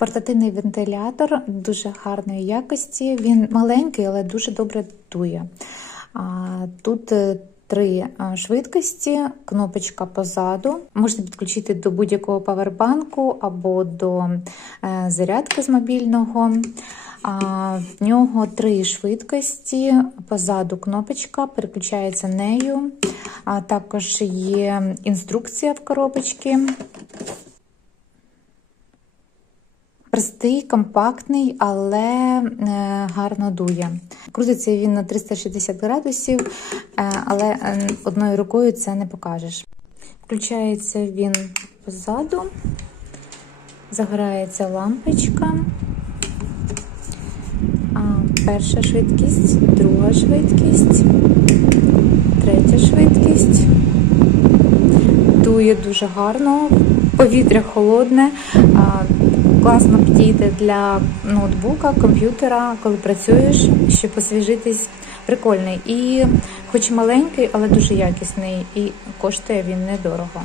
Портативний вентилятор дуже гарної якості. Він маленький, але дуже добре дує. Тут е, три швидкості, кнопочка позаду. Можна підключити до будь-якого павербанку або до е, зарядки з мобільного. В нього три швидкості. Позаду кнопочка, переключається нею. А також є інструкція в коробочці. Простий, компактний, але е, гарно дує. Крутиться він на 360 градусів, е, але е, одною рукою це не покажеш. Включається він позаду, загорається лампочка. Перша швидкість, друга швидкість, третя швидкість. Дує дуже гарно, повітря холодне. Класно підійде для ноутбука, комп'ютера, коли працюєш, щоб освіжитись. Прикольний. І хоч маленький, але дуже якісний, і коштує він недорого.